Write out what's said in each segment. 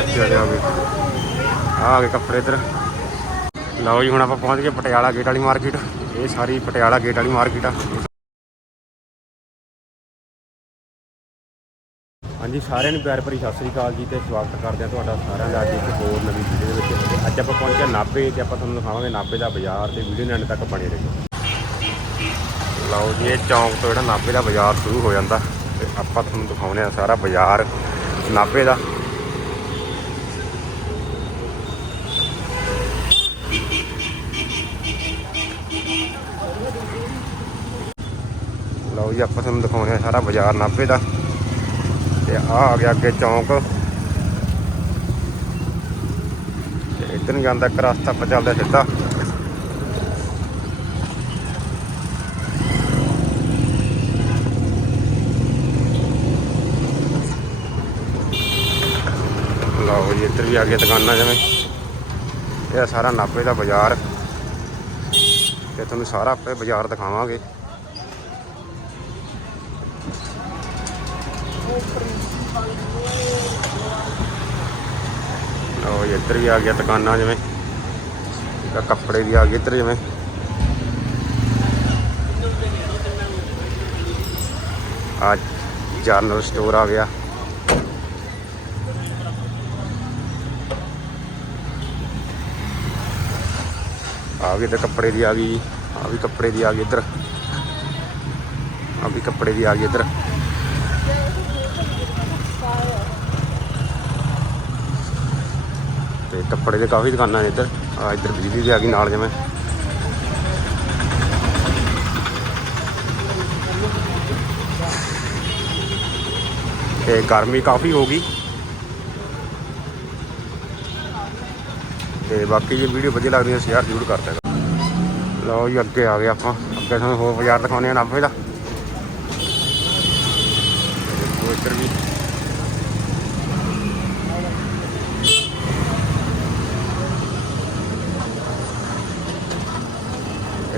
ਬੱਚੇ ਆ ਗਏ ਆ ਗਏ ਕੱਪੜੇ ਇੱਧਰ। ਲਓ ਜੀ, ਹੁਣ ਆਪਾਂ ਪਹੁੰਚ ਗਏ ਪਟਿਆਲਾ ਗੇਟ ਵਾਲੀ ਮਾਰਕੀਟ ਇਹ ਸਾਰੀ ਪਟਿਆਲਾ ਗੇਟ ਵਾਲੀ ਮਾਰਕੀਟ ਆ। ਹਾਂਜੀ, ਸਾਰਿਆਂ ਨੂੰ ਪਿਆਰ ਭਰੀ ਸਤਿ ਸ੍ਰੀ ਅਕਾਲ ਜੀ ਤੇ ਸਵਾਗਤ ਕਰਦੇ ਆ ਤੁਹਾਡਾ ਸਾਰਿਆਂ ਦਾ ਅੱਜ ਇੱਕ ਹੋਰ ਨਵੀਂ ਵੀਡੀਓ ਦੇ ਵਿੱਚ। ਅੱਜ ਆਪਾਂ ਪਹੁੰਚੇ ਹਾਂ ਨਾਭੇ ਤੇ ਆਪਾਂ ਤੁਹਾਨੂੰ ਦਿਖਾਵਾਂਗੇ ਨਾਭੇ ਦਾ ਬਾਜ਼ਾਰ ਤੇ ਵੀਡੀਓ ਨਾਲ ਤੱਕ ਬਣੇ ਰਹੋ। ਲਓ ਜੀ, ਇਹ ਚੌਂਕ ਤੋਂ ਜਿਹੜਾ ਨਾਭੇ ਦਾ ਬਾਜ਼ਾਰ ਸ਼ੁਰੂ ਹੋ ਜਾਂਦਾ ਤੇ ਆਪਾਂ ਤੁਹਾਨੂੰ ਦਿਖਾਉਂਦੇ ਆ ਸਾਰਾ ਬਾਜ਼ਾਰ ਨਾਭੇ ਦਾ। ਲਓ ਜੀ, ਆਪਾਂ ਤੁਹਾਨੂੰ ਦਿਖਾਉਂਦੇ ਆ ਸਾਰਾ ਬਾਜ਼ਾਰ ਨਾਭੇ ਦਾ। ਤੇ ਆ ਆ ਗਿਆ ਅੱਗੇ ਚੌਂਕ। ਤੇ ਇੱਧਰ ਨੂੰ ਜਾਂਦਾ, ਇੱਕ ਰਸਤਾ ਆਪਾਂ ਚੱਲਦੇ ਸਿੱਧਾ। ਲਓ ਜੀ, ਇੱਧਰ ਵੀ ਆ ਗਿਆ ਦੁਕਾਨਾਂ ਜਿਵੇਂ। ਇਹ ਸਾਰਾ ਨਾਭੇ ਦਾ ਬਾਜ਼ਾਰ। ਤੇ ਤੁਹਾਨੂੰ ਸਾਰਾ ਆਪੇ ਬਾਜ਼ਾਰ ਦਿਖਾਵਾਂਗੇ। ਲਓ ਜੀ, ਇੱਧਰ ਵੀ ਆ ਗਿਆ ਦੁਕਾਨਾਂ ਜਿਵੇਂ। ਇੱਕ ਕੱਪੜੇ ਦੀ ਆ ਗਈ ਇੱਧਰ ਜਿਵੇਂ। ਆ ਜਰਨਲ ਸਟੋਰ ਆ ਗਿਆ। ਆ ਵੀ ਇੱਧਰ ਕੱਪੜੇ ਦੀ ਆ ਗਈ ਆ ਵੀ ਕੱਪੜੇ ਦੀ ਆ ਗਈ ਇੱਧਰ। ਆ ਵੀ ਕੱਪੜੇ ਦੀ ਆ ਗਈ ਇੱਧਰ। ਕੱਪੜੇ ਦੇ ਕਾਫੀ ਦੁਕਾਨਾਂ ਨੇ ਇੱਧਰ। ਆ, ਇੱਧਰ ਬਿਜਲੀ ਵੀ ਆ ਗਈ, ਨਾਲ ਜਿਵੇਂ। ਤੇ ਗਰਮੀ ਕਾਫੀ ਹੋ ਗਈ। ਤੇ ਬਾਕੀ ਜੇ ਵੀਡੀਓ ਵਧੀਆ ਲੱਗਦੀ ਹੈ ਸ਼ੇਅਰ ਜ਼ਰੂਰ ਕਰ ਦੇਗਾ ਲਓ ਜੀ, ਅੱਗੇ ਆ ਗਏ ਆਪਾਂ। ਅੱਗੇ ਤੁਹਾਨੂੰ ਹੋਰ ਬਾਜ਼ਾਰ ਦਿਖਾਉਂਦੇ ਆ ਨਾਭੇ ਦਾ। ਇੱਧਰ ਵੀ।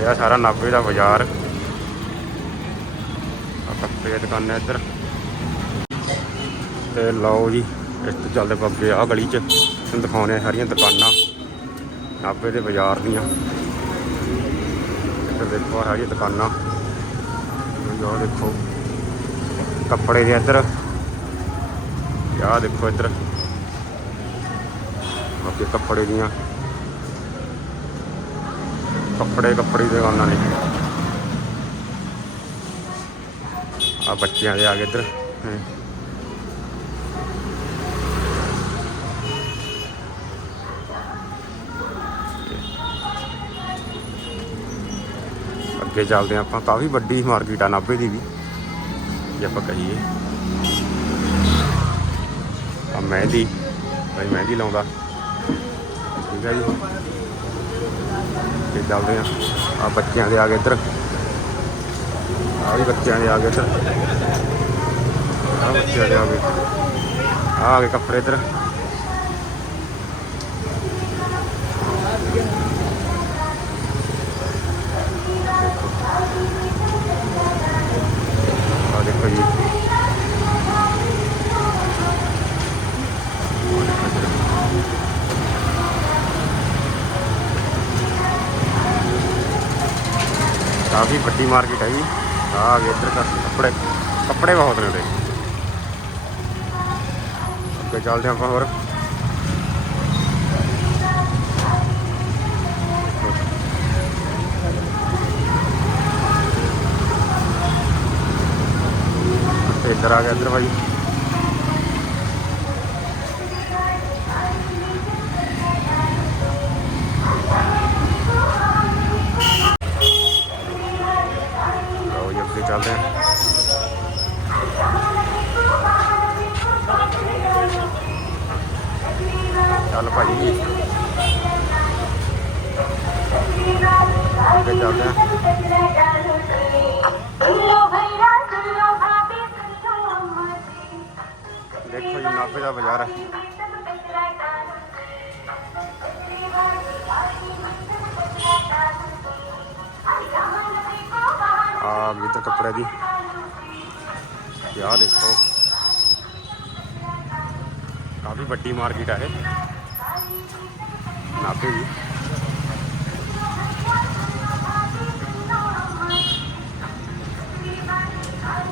ਇਹ ਆ ਸਾਰਾ ਨਾਭੇ ਦਾ ਬਾਜ਼ਾਰ। ਆ ਕੱਪੜੇ ਦੀਆਂ ਦੁਕਾਨਾਂ ਇੱਧਰ। ਤੇ ਲਓ ਜੀ, ਇਸ ਤੋਂ ਚੱਲਦੇ ਆਪਾਂ ਆ ਗਲੀ 'ਚ। ਤੁਹਾਨੂੰ ਦਿਖਾਉਂਦੇ ਸਾਰੀਆਂ ਦੁਕਾਨਾਂ, ਨਾਭੇ ਦੇ ਬਾਜ਼ਾਰ ਦੀਆਂ। ਇੱਧਰ ਦੇਖੋ ਆਹ ਸਾਰੀਆਂ ਦੁਕਾਨਾਂ। ਆਹ ਦੇਖੋ। ਕੱਪੜੇ ਦੇ ਇੱਧਰ। ਆਹ ਦੇਖੋ ਇੱਧਰ। ਅੱਗੇ ਕੱਪੜੇ ਦੀਆਂ। ਕੱਪੜੇ ਕੱਪੜੇ ਦੀ ਦੁਕਾਨਾਂ ਨੇ। ਆ ਬੱਚਿਆਂ ਦੇ ਆ ਗਏ ਇੱਧਰ। ਅੱਗੇ ਚੱਲਦੇ ਹਾਂ ਆਪਾਂ ਕਾਫੀ ਵੱਡੀ ਮਾਰਕੀਟ ਆ, ਨਾਭੇ ਦੀ ਵੀ। ਜੇ ਆਪਾਂ ਕਹੀਏ। ਆ ਮਹਿੰਦੀ, ਭਾਈ ਮਹਿੰਦੀ ਲਾਉਂਦਾ। ਠੀਕ ਹੈ ਜੀ। ਤੇ ਚੱਲਦੇ ਆ। ਆ ਬੱਚਿਆਂ ਦੇ ਆ ਗਏ ਇੱਧਰ। ਆ ਵੀ ਬੱਚਿਆਂ ਦੇ ਆ ਗਏ ਇੱਧਰ। ਆ ਬੱਚਿਆਂ ਦੇ ਆ ਗਏ। ਆ ਆ ਗਏ ਕੱਪੜੇ ਇੱਧਰ ਆ ਦੇਖੋ ਜੀ ਕਾਫੀ ਵੱਡੀ ਮਾਰਕੀਟ ਹੈ ਜੀ। ਆ ਗਏ ਇੱਧਰ ਕੱਪੜੇ। ਕੱਪੜੇ ਬਹੁਤ ਨੇ ਉਰੇ ਅੱਗੇ ਚੱਲਦੇ ਆਪਾਂ ਹੋਰ। ਇੱਧਰ ਆ ਗਿਆ ਇੱਧਰ ਭਾਈ। ਯਾ ਦੇਖੋ ਕਾਫੀ ਵੱਡੀ ਮਾਰਕੀਟ ਹੈ ਇਹ ਨਾਭੇ ਦੀ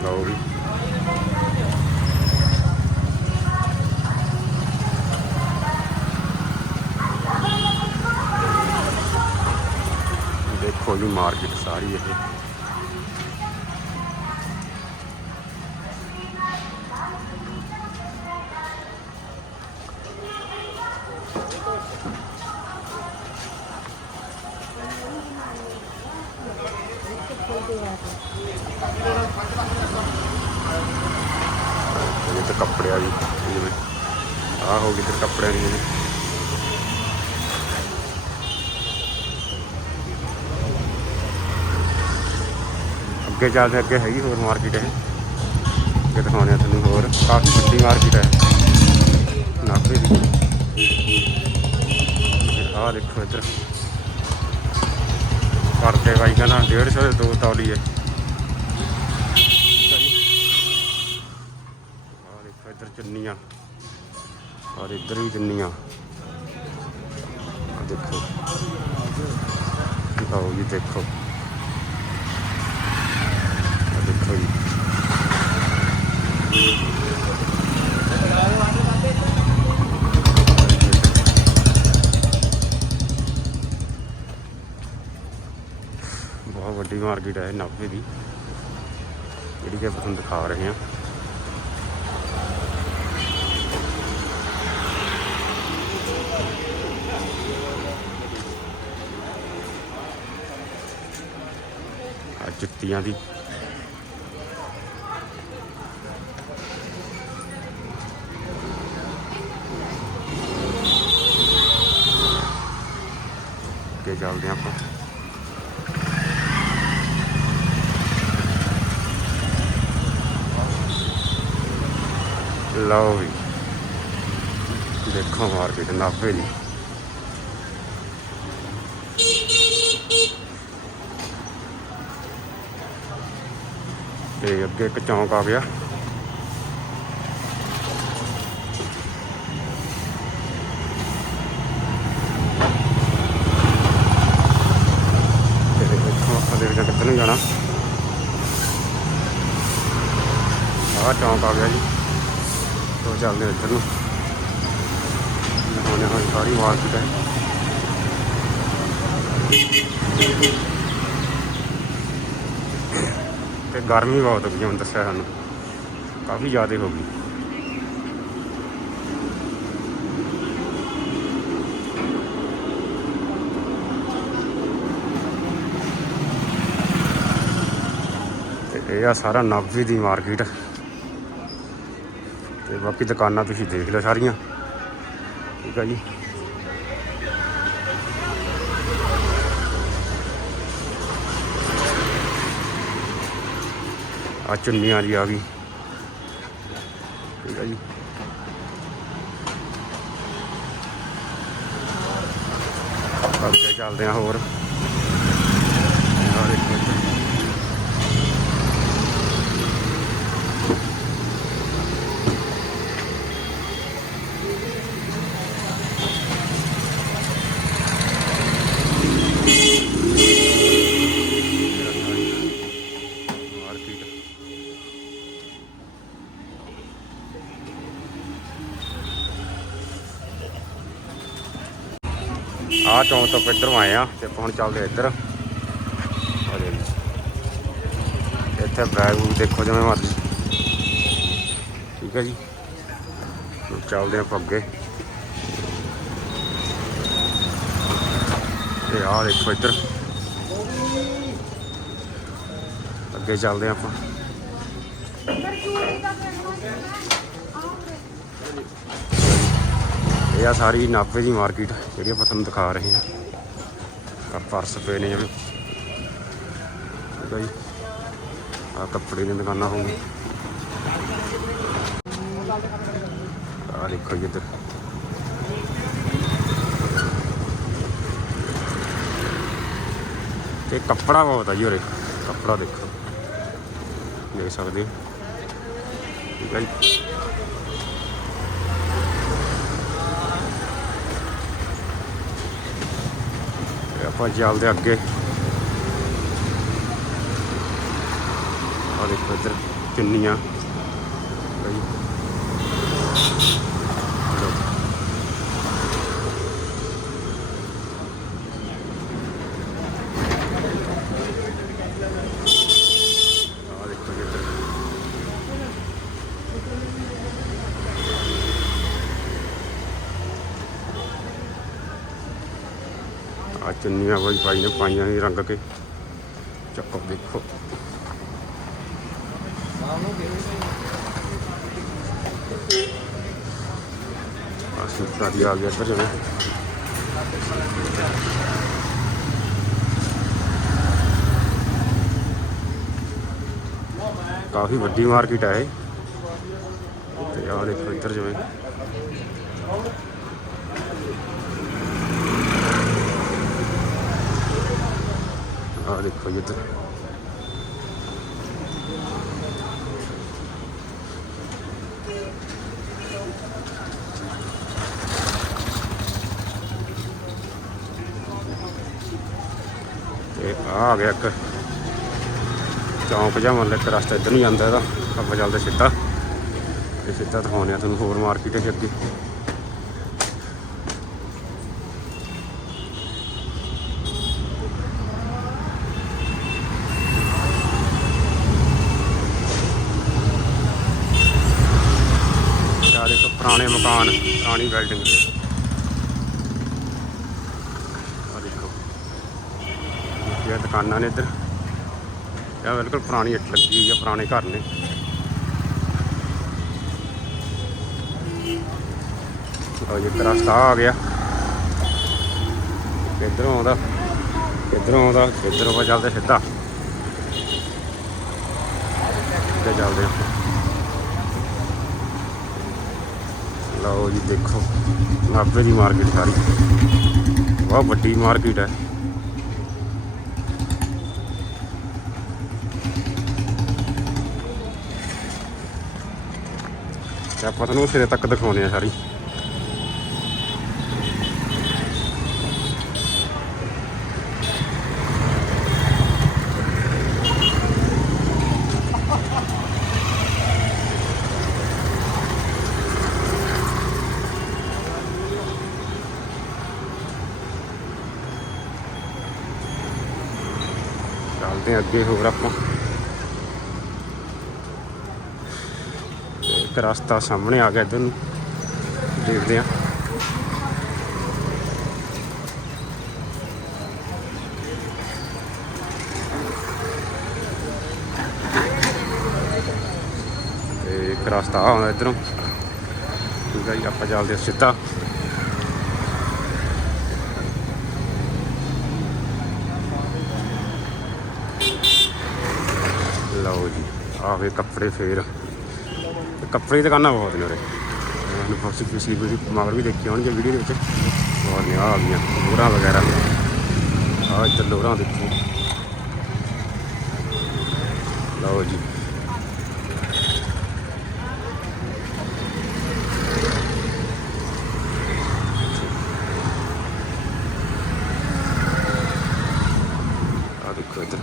ਲਓ ਵੀ ਦੇਖੋ ਜੀ ਮਾਰਕੀਟ ਸਾਰੀ ਇਹ ਤਾਂ ਕੱਪੜਿਆਂ ਦੀ ਜਿਵੇਂ ਆਹ ਹੋ ਗਈ ਤੇ ਕੱਪੜਿਆਂ ਦੀ ਜਿਵੇਂ। ਅੱਗੇ ਚੱਲਦੇ ਅੱਗੇ ਹੈਗੀ ਹੋਰ ਮਾਰਕੀਟ ਇਹ। ਅੱਗੇ ਦਿਖਾਉਣੇ ਆ ਤੁਹਾਨੂੰ ਹੋਰ। ਕਾਫੀ ਵੱਡੀ ਮਾਰਕੀਟ ਹੈ। ਨਾਭੇ ਦੀ ਤੇ ਆਹ ਦੇਖੋ ਇੱਧਰ। ਕਰਦੇ ਬਾਈ ਕਹਿੰਦਾ 150 ਦੇ ਦੋ ਤੌਲੀ ਹੈ। ਆਹ ਇੱਧਰ ਚੁੰਨੀਆਂ। ਔਰ ਇੱਧਰ ਵੀ ਚੁੰਨੀਆਂ। ਆਹ ਦੇਖੋ। ਆਓ ਜੀ ਦੇਖੋ। ਆਹ ਦੇਖੋ ਜੀ ਬਹੁਤ ਵੱਡੀ ਮਾਰਕੀਟ ਹੈ ਨਾਭੇ ਦੀ। ਜਿਹੜੀ ਕਿ ਤੁਹਾਨੂੰ ਦਿਖਾ ਰਹੇ ਹਾਂ। ਆ ਜੁੱਤੀਆਂ ਦੀ। ਅੱਗੇ ਚੱਲਦੇ ਹਾਂ ਆਪਾਂ। ਲਓ ਵੀ। ਦੇਖੋ ਮਾਰਕੀਟ ਨਾਭੇ ਦੀ ਤੇ ਅੱਗੇ ਇੱਕ ਚੌਂਕ ਆ ਗਿਆ। ਤੇ ਨੂੰ ਜਾਣਾ। ਆਹ ਚੌਂਕ ਆ ਗਿਆ ਜੀ। ਚੱਲਦੇ ਇੱਧਰ ਨੂੰ। ਹੋਣੇ ਹੋਏ ਸਾਰੀ ਮਾਰਕੀਟ ਹੈ ਤੇ ਗਰਮੀ ਬਹੁਤ ਹੋ ਗਈ ਹੁਣ ਦੱਸਿਆ ਸਾਨੂੰ। ਕਾਫੀ ਜ਼ਿਆਦਾ ਹੋ ਗਈ। ਇਹ ਆ ਸਾਰਾ ਨਾਭੇ ਦੀ ਮਾਰਕੀਟ। ਤੇ ਬਾਕੀ ਦੁਕਾਨਾਂ ਤੁਸੀਂ ਦੇਖ ਲਓ ਸਾਰੀਆਂ। ਠੀਕ ਆ ਜੀ। ਆ ਚੁੰਨੀਆਂ ਦੀ ਆ ਗਈ। ਠੀਕ ਆ ਜੀ। ਅੱਗੇ ਚੱਲਦੇ ਆ ਹੋਰ। ਚੌਂਕ ਤੋਂ ਆਪਾਂ ਇੱਧਰੋਂ ਆਏ ਆ ਤੇ ਆਪਾਂ ਹੁਣ ਚੱਲਦੇ ਆ ਇੱਧਰ ਇੱਥੇ ਬੈਗ ਬੂਗ ਦੇਖੋ ਜਿਵੇਂ ਮਰਜ਼ੀ। ਠੀਕ ਹੈ ਜੀ। ਚੱਲਦੇ ਆ ਆਪਾਂ ਅੱਗੇ। ਤੇ ਆ ਦੇਖੋ ਇੱਧਰ। ਅੱਗੇ ਚੱਲਦੇ ਆ ਆਪਾਂ। ਇਹ ਆ ਸਾਰੀ ਨਾਭੇ ਦੀ ਮਾਰਕੀਟ ਜਿਹੜੀ ਆਪਾਂ ਤੁਹਾਨੂੰ ਦਿਖਾ ਰਹੇ ਹਾਂ। ਆ ਪਰਸ ਪਏ ਨੇ ਜਿਹੜੇ। ਠੀਕ ਆ ਜੀ ਆ ਕੱਪੜੇ ਦੀਆਂ ਦੁਕਾਨਾਂ ਹੋਣਗੀਆਂ ਆ ਦੇਖੋ ਜੀ ਇੱਧਰ। ਤੇ ਕੱਪੜਾ ਬਹੁਤ ਆ ਜੀ ਉਰੇ। ਕੱਪੜਾ ਦੇਖੋ। ਦੇਖ ਸਕਦੇ ਹੋ। ਠੀਕ ਹੈ ਆਪਾਂ ਚੱਲਦੇ ਅੱਗੇ। ਆ ਦੇਖੋ ਇੱਧਰ ਕਿੰਨੀਆਂ ਬਈ ਆ ਦੇਖੋ ਜੀ ਇੱਧਰ ਆ ਚੁੰਨੀਆਂ ਬਈ ਭਾਈ ਨੇ ਪਾਈਆਂ ਨੇ ਰੰਗ ਕੇ। ਚੱਕੋ ਦੇਖੋ। ਆ ਸੂਟਾਂ ਦੀ ਆ ਗਿਆ ਇੱਧਰ ਜਿਵੇਂ। ਕਾਫੀ ਵੱਡੀ ਮਾਰਕੀਟ ਹੈ ਇਹ। ਤੇ ਆ ਦੇਖੋ ਇੱਧਰ ਜਿਵੇਂ। ਆ ਦੇਖੋ ਜੀ ਇੱਧਰ ਤੇ ਆ ਗਿਆ ਇੱਕ। ਚੌਂਕ ਜਿਹਾ ਮਤਲਬ ਇੱਕ ਰਸਤਾ ਇੱਧਰ ਨੂੰ ਜਾਂਦਾ ਇਹਦਾ। ਆਪਾਂ ਚੱਲਦੇ ਸਿੱਧਾ। ਇਹ ਸਿੱਧਾ ਦਿਖਾਉਂਦੇ ਆ ਤੁਹਾਨੂੰ ਹੋਰ ਮਾਰਕੀਟ ਹੈ ਅੱਗੇ ਆ ਦੇਖੋ ਪੁਰਾਣੇ ਮਕਾਨ, ਪੁਰਾਣੀ ਬਿਲਡਿੰਗ ਆ ਦੇਖੋ। ਇਹ ਦੁਕਾਨਾਂ ਨੇ ਇੱਧਰ। ਇਹ ਬਿਲਕੁਲ ਪੁਰਾਣੀ ਇੱਟ ਲੱਗੀ ਹੋਈ ਆ, ਪੁਰਾਣੇ ਘਰ ਨੇ। ਲਓ ਜੀ ਰਸਤਾ ਆ ਗਿਆ। ਇੱਧਰੋਂ ਆਉਂਦਾ ਇੱਧਰੋਂ ਆਉਂਦਾ, ਇੱਧਰੋਂ ਆਪਾਂ ਚੱਲਦੇ ਸਿੱਧਾ। ਤੇ ਚੱਲਦੇ ਆਪਾਂ ਲਓ ਜੀ ਦੇਖੋ, ਨਾਭੇ ਦੀ ਮਾਰਕੀਟ ਸਾਰੀ। ਬਹੁਤ ਵੱਡੀ ਮਾਰਕੀਟ ਹੈ। ਤੇ ਆਪਾਂ ਤੁਹਾਨੂੰ ਸਿਰੇ ਤੱਕ ਦਿਖਾਉਂਦੇ ਆ ਸਾਰੀ। ਚੱਲਦੇ ਹਾਂ ਅੱਗੇ ਹੋਰ ਆਪਾਂ ਇੱਕ ਰਸਤਾ ਸਾਹਮਣੇ ਆ ਗਿਆ ਇੱਧਰ ਨੂੰ। ਦੇਖਦੇ ਹਾਂ। ਤੇ ਇੱਕ ਰਸਤਾ ਆ ਆਉਂਦਾ ਇੱਧਰੋਂ। ਠੀਕ ਹੈ ਜੀ, ਆਪਾਂ ਚੱਲਦੇ ਸਿੱਧਾ। ਲਓ ਜੀ। ਆਵੇ ਕੱਪੜੇ ਫੇਰ। ਕੱਪੜੇ ਦੀ ਦੁਕਾਨਾਂ ਬਹੁਤ ਨੇ ਉਰੇ। ਮੈਨੂੰ ਬਹੁਤ ਪਿਛਲੀ ਵੀਡੀਓ ਮਗਰ ਵੀ ਦੇਖੀ ਹੋਣਗੇ ਵੀਡੀਓ ਦੇ ਵਿੱਚ। ਬਹੁਤ ਨੇ, ਆਹ ਆ ਗਈਆਂ, ਲੋਰਾਂ ਵਗੈਰਾ। ਆਹ ਇੱਧਰ ਲੋਰਾਂ ਦੇਖੋ। ਲਓ ਜੀ ਆਹ ਦੇਖੋ ਇੱਧਰ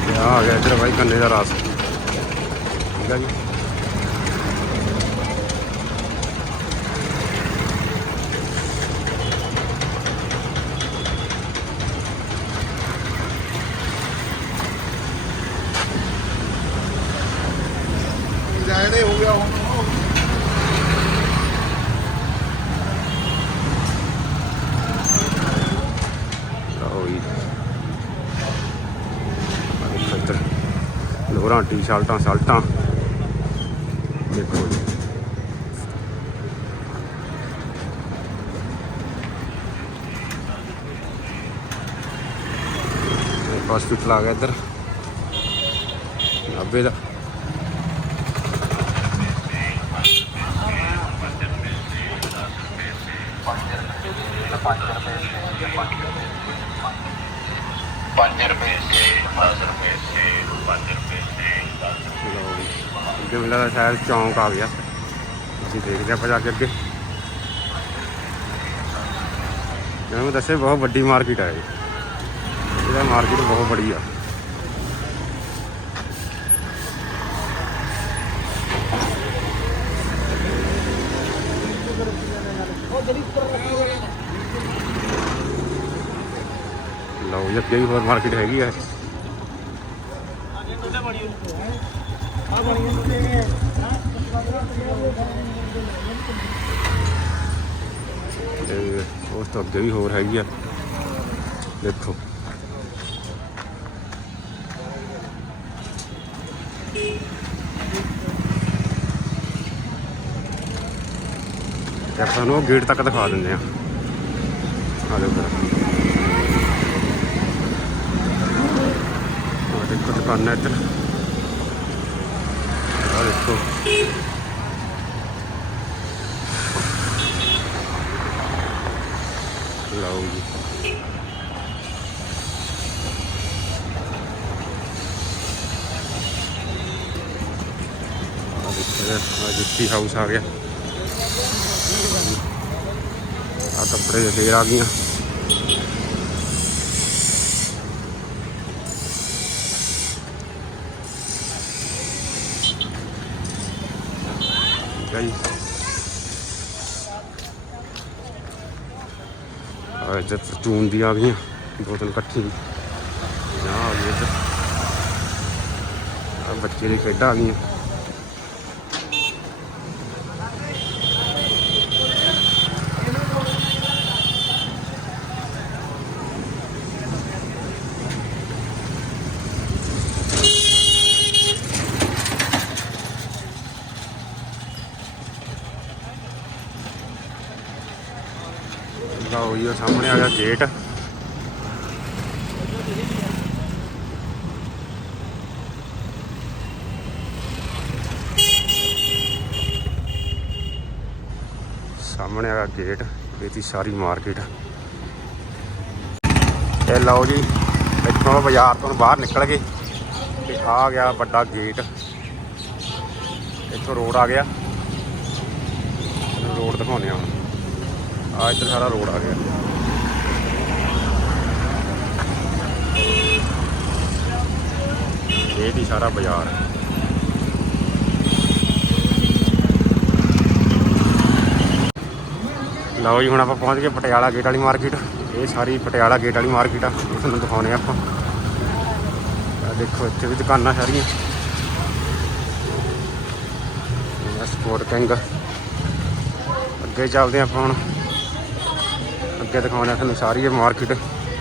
ਤੇ ਆਹ ਆ ਗਿਆ ਇੱਧਰ ਬਾਈ ਕੰਨੇ ਦਾ ਰਾਸ। ਠੀਕ ਆ ਜੀ ਜਾਇਦੇ ਹੋ ਗਿਆ ਹੁਣ ਲਓ ਜੀ ਆਹ ਦੇਖੋ ਇੱਧਰ ਲੋਰਾਂ ਟੀ-ਸ਼ਰਟਾਂ ਦੇਖੋ ਜੀ। ਹਸਪੀਟਲ ਆ ਗਿਆ ਇੱਧਰ। ਨਾਭੇ ਦਾ। पाँच ਅੱਗੇ ਮੈਨੂੰ ਲੱਗਦਾ ਸ਼ਾਇਦ ਚੌਂਕ ਆ ਗਿਆ ਅਸੀਂ ਦੇਖਦੇ ਆਪਾਂ ਜਾ ਕੇ ਅੱਗੇ ਜਿਵੇਂ ਮੈਂ ਦੱਸਿਆ ਬਹੁਤ ਵੱਡੀ ਮਾਰਕੀਟ ਹੈ ਇਹ ਇਹਦਾ ਮਾਰਕੀਟ ਬਹੁਤ ਬੜੀ ਆ ਲਓ ਜੀ ਅੱਗੇ ਵੀ ਹੋਰ ਮਾਰਕੀਟ ਹੈਗੀ ਆ ਤੇ ਉਸ ਤੋਂ ਅੱਗੇ ਵੀ ਹੋਰ ਹੈਗੀ ਆ। ਦੇਖੋ। ਤੇ ਆਪਾਂ ਨੂੰ ਗੇਟ ਤੱਕ ਦਿਖਾ ਦਿੰਦੇ ਆ। ਆ ਲਓ ਫਿਰ। ਦੇਖੋ ਦੁਕਾਨਾਂ ਇੱਧਰ। ਆ ਦੇਖੋ ਲਓ ਜੀ ਆ ਦੇਖੋ ਆ ਜੁੱਤੀ ਹਾਊਸ ਆ ਗਿਆ ਆ ਕੱਪੜੇ ਦੇ ਢੇਰ ਆ ਗਈਆਂ ਠੀਕ ਹੈ ਜੀ ਆ ਇੱਧਰ ਫਰਚੂਨ ਦੀ ਆ ਗਈਆਂ ਦੋ ਤਿੰਨ ਇਕੱਠੀ। ਆ ਆ ਗਈ ਇੱਧਰ ਬੱਚੇ ਦੀ ਖੇਡਾਂ ਆ ਗਈਆਂ ਲਓ ਜੀ ਉਹ ਸਾਹਮਣੇ ਆ ਗਿਆ ਗੇਟ ਸਾਹਮਣੇ ਆ ਗੇਟ ਇਹਦੀ ਸਾਰੀ ਮਾਰਕੀਟ ਤੇ ਲਓ ਜੀ, ਇੱਥੋਂ ਬਾਜ਼ਾਰ ਤੋਂ ਬਾਹਰ ਨਿਕਲ ਗਏ। ਤੇ ਆ ਗਿਆ ਵੱਡਾ ਗੇਟ ਇੱਥੋਂ ਰੋਡ ਆ ਗਿਆ। ਰੋਡ ਦਿਖਾਉਂਦੇ ਆ ਹੁਣ। ਆ ਇੱਧਰ ਸਾਰਾ ਰੋਡ ਆ ਗਿਆ। ਇਹ ਦੀ ਸਾਰਾ ਬਾਜ਼ਾਰ। ਲਓ ਜੀ, ਹੁਣ ਆਪਾਂ ਪਹੁੰਚ ਗਏ ਪਟਿਆਲਾ ਗੇਟ ਵਾਲੀ ਮਾਰਕੀਟ ਇਹ ਸਾਰੀ ਪਟਿਆਲਾ ਗੇਟ ਵਾਲੀ ਮਾਰਕੀਟ ਆ, ਇਹ ਤੁਹਾਨੂੰ ਦਿਖਾਉਣੇ ਆ ਆਪਾਂ। ਆ ਦੇਖੋ, ਇੱਥੇ ਵੀ ਦੁਕਾਨਾਂ ਸਾਰੀਆਂ। ਸਪੋਰਟ ਕਿੰਗ ਅੱਗੇ ਚੱਲਦੇ ਹਾਂ ਆਪਾਂ ਹੁਣ। ਅੱਗੇ ਦਿਖਾਉਂਦੇ ਆ ਤੁਹਾਨੂੰ ਸਾਰੀ ਇਹ ਮਾਰਕੀਟ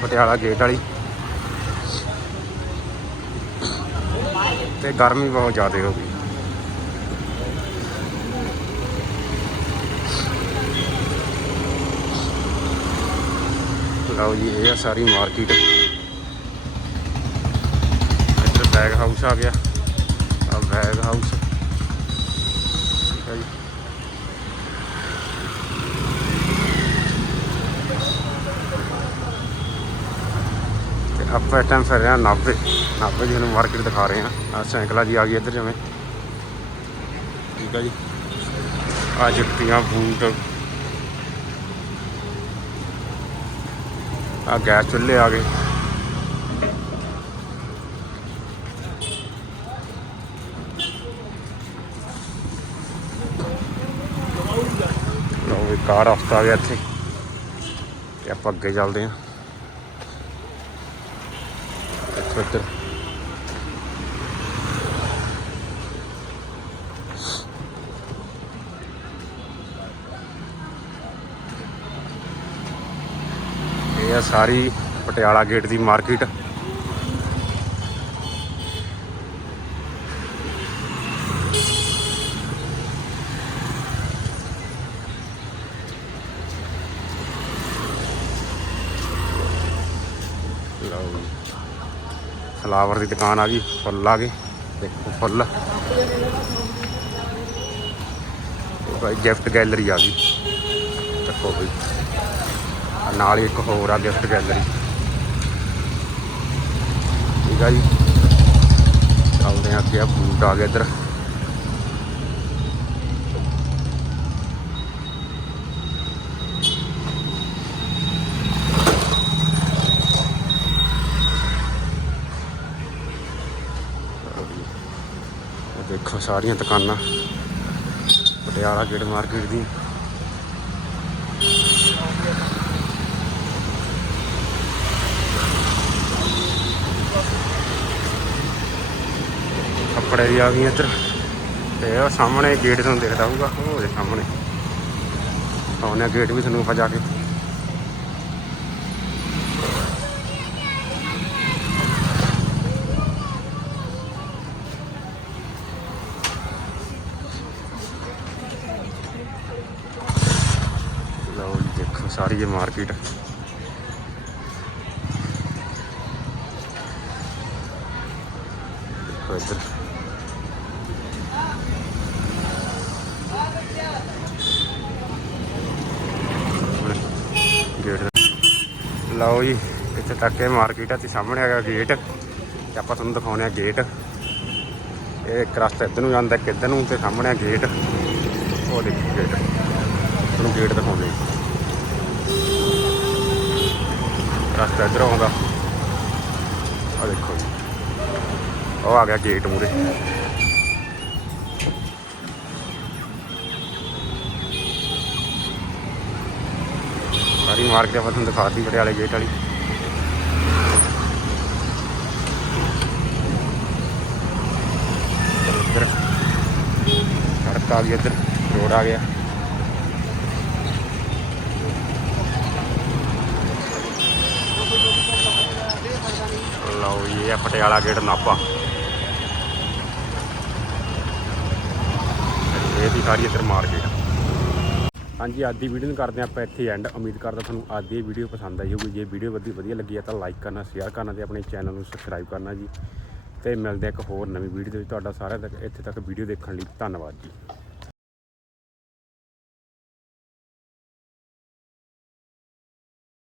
ਪਟਿਆਲਾ ਗੇਟ ਵਾਲੀ। ਤੇ ਗਰਮੀ ਬਹੁਤ ਜ਼ਿਆਦਾ ਹੋ ਗਈ। ਲਓ ਜੀ, ਇਹ ਆ ਸਾਰੀ ਮਾਰਕੀਟ। ਇੱਥੇ ਬੈਗ ਹਾਊਸ ਆ ਗਿਆ। ਆ ਬੈਗ ਹਾਊਸ ਠੀਕ ਹੈ ਜੀ ਤੇ ਆਪਾਂ ਟਾਈਮ ਫਿਰ ਰਿਹਾ ਆਪਾਂ ਜੀ ਤੁਹਾਨੂੰ ਮਾਰਕੀਟ ਦਿਖਾ ਰਹੇ ਹਾਂ। ਆ ਸਾਈਕਲਾਂ ਜੀ ਆ ਗਈ ਇੱਧਰ ਜਿਵੇਂ। ਠੀਕ ਆ ਜੀ। ਆ ਜੁੱਤੀਆਂ, ਬੂਟ। ਆ ਗੈਸ ਚੁੱਲ੍ਹੇ ਆ ਗਏ। ਲੋ ਵੀ ਕਾਰ ਆਫਤ ਆ ਗਿਆ ਇੱਥੇ। ਤੇ ਆਪਾਂ ਅੱਗੇ ਚੱਲਦੇ ਹਾਂ। ਇੱਥੇ ਇੱਧਰ। ਇਹ ਸਾਰੀ ਪਟਿਆਲਾ ਗੇਟ ਦੀ ਮਾਰਕੀਟ। ਫਲਾਵਰ ਦੀ ਦੁਕਾਨ ਆ ਗਈ, ਫੁੱਲ ਆ ਗਏ। ਦੇਖੋ ਫੁੱਲ। ਭਾਈ ਗਿਫਟ ਗੈਲਰੀ ਆ ਗਈ। ਦੇਖੋ ਬਈ। ਨਾਲ ਹੀ ਇੱਕ ਹੋਰ ਆ ਗਿਫਟ ਗੈਲਰੀ। ਠੀਕ ਆ ਜੀ। ਚੱਲਦੇ ਆ ਅੱਗੇ ਆ ਬੂਟ ਆ ਗਿਆ ਇੱਧਰ। ਦੇਖੋ, ਸਾਰੀਆਂ ਦੁਕਾਨਾਂ। ਪਟਿਆਲਾ, ਗੇਟ ਮਾਰਕੀਟ ਦੀ। ਕੱਪੜੇ ਦੀ ਆ ਗਈਆਂ ਇੱਧਰ। ਤੇ ਉਹ ਸਾਹਮਣੇ ਗੇਟ ਤੁਹਾਨੂੰ ਦਿਖਦਾ ਹੋਊਗਾ। ਉਹਦੇ ਸਾਹਮਣੇ। ਆਉਣੇ ਗੇਟ ਵੀ ਤੁਹਾਨੂੰ ਆਪਾਂ ਕੇ ਸਾਰੀ ਇਹ ਮਾਰਕੀਟ ਇੱਧਰ। ਗੇਟ ਲਓ ਜੀ, ਇੱਥੇ ਤੱਕ ਇਹ ਮਾਰਕੀਟ ਆ ਤੇ ਸਾਹਮਣੇ ਹੈਗਾ ਗੇਟ ਤੇ ਆਪਾਂ ਤੁਹਾਨੂੰ ਦਿਖਾਉਣੇ ਆ ਗੇਟ ਇਹ ਇੱਕ ਰਸਤਾ ਇੱਧਰ ਨੂੰ ਜਾਂਦਾ ਕਿੱਧਰ ਨੂੰ ਤੇ ਸਾਹਮਣੇ ਆ ਗੇਟ ਉਹ ਦੇਖੋ ਗੇਟ ਤੁਹਾਨੂੰ ਗੇਟ ਦਿਖਾਉਂਦੇ ਆ। ਰਸਤਾ ਇੱਧਰ ਆਉਂਦਾ। ਆ ਦੇਖੋ ਜੀ। ਉਹ ਆ ਗਿਆ ਗੇਟ ਮੂਰੇ ਸਾਰੀ ਮਾਰਕੀਟ ਆਪਾਂ ਤੁਹਾਨੂੰ ਦਿਖਾਤੀ ਪਟਿਆਲੇ ਗੇਟ ਵਾਲੀ। ਇੱਧਰ। ਸੜਕ ਆ ਗਈ ਇੱਧਰ ਰੋਡ ਆ ਗਿਆ। ਲਓ ਇਹ ਪਟਿਆਲਾ ਗੇਟ ਨਾਪਾ। ਇਹ ਦੀ ਸਾਰੀ ਇੱਧਰ ਮਾਰਕੀਟ ਹਾਂਜੀ, ਅੱਜ ਦੀ ਵੀਡੀਓ ਨੂੰ ਕਰਦੇ ਹਾਂ ਆਪਾਂ ਇੱਥੇ ਐਂਡ ਉਮੀਦ ਕਰਦਾ ਤੁਹਾਨੂੰ ਅੱਜ ਦੀ ਵੀਡੀਓ ਪਸੰਦ ਆਈ ਹੋਊਗੀ। ਜੇ ਵੀਡੀਓ ਵਧੀ ਵਧੀਆ ਲੱਗੀ ਹੈ ਤਾਂ ਲਾਈਕ ਕਰਨਾ ਸ਼ੇਅਰ ਕਰਨਾ ਤੇ ਆਪਣੇ ਚੈਨਲ ਨੂੰ ਸਬਸਕ੍ਰਾਈਬ ਕਰਨਾ ਜੀ। ਤੇ ਮਿਲਦੇ ਹਾਂ ਇੱਕ ਹੋਰ ਨਵੀਂ ਵੀਡੀਓ ਦੇ ਵਿੱਚ। ਤੁਹਾਡਾ ਸਾਰਿਆਂ ਤੱਕ ਇੱਥੇ ਤੱਕ ਵੀਡੀਓ ਦੇਖਣ ਲਈ ਧੰਨਵਾਦ ਜੀ।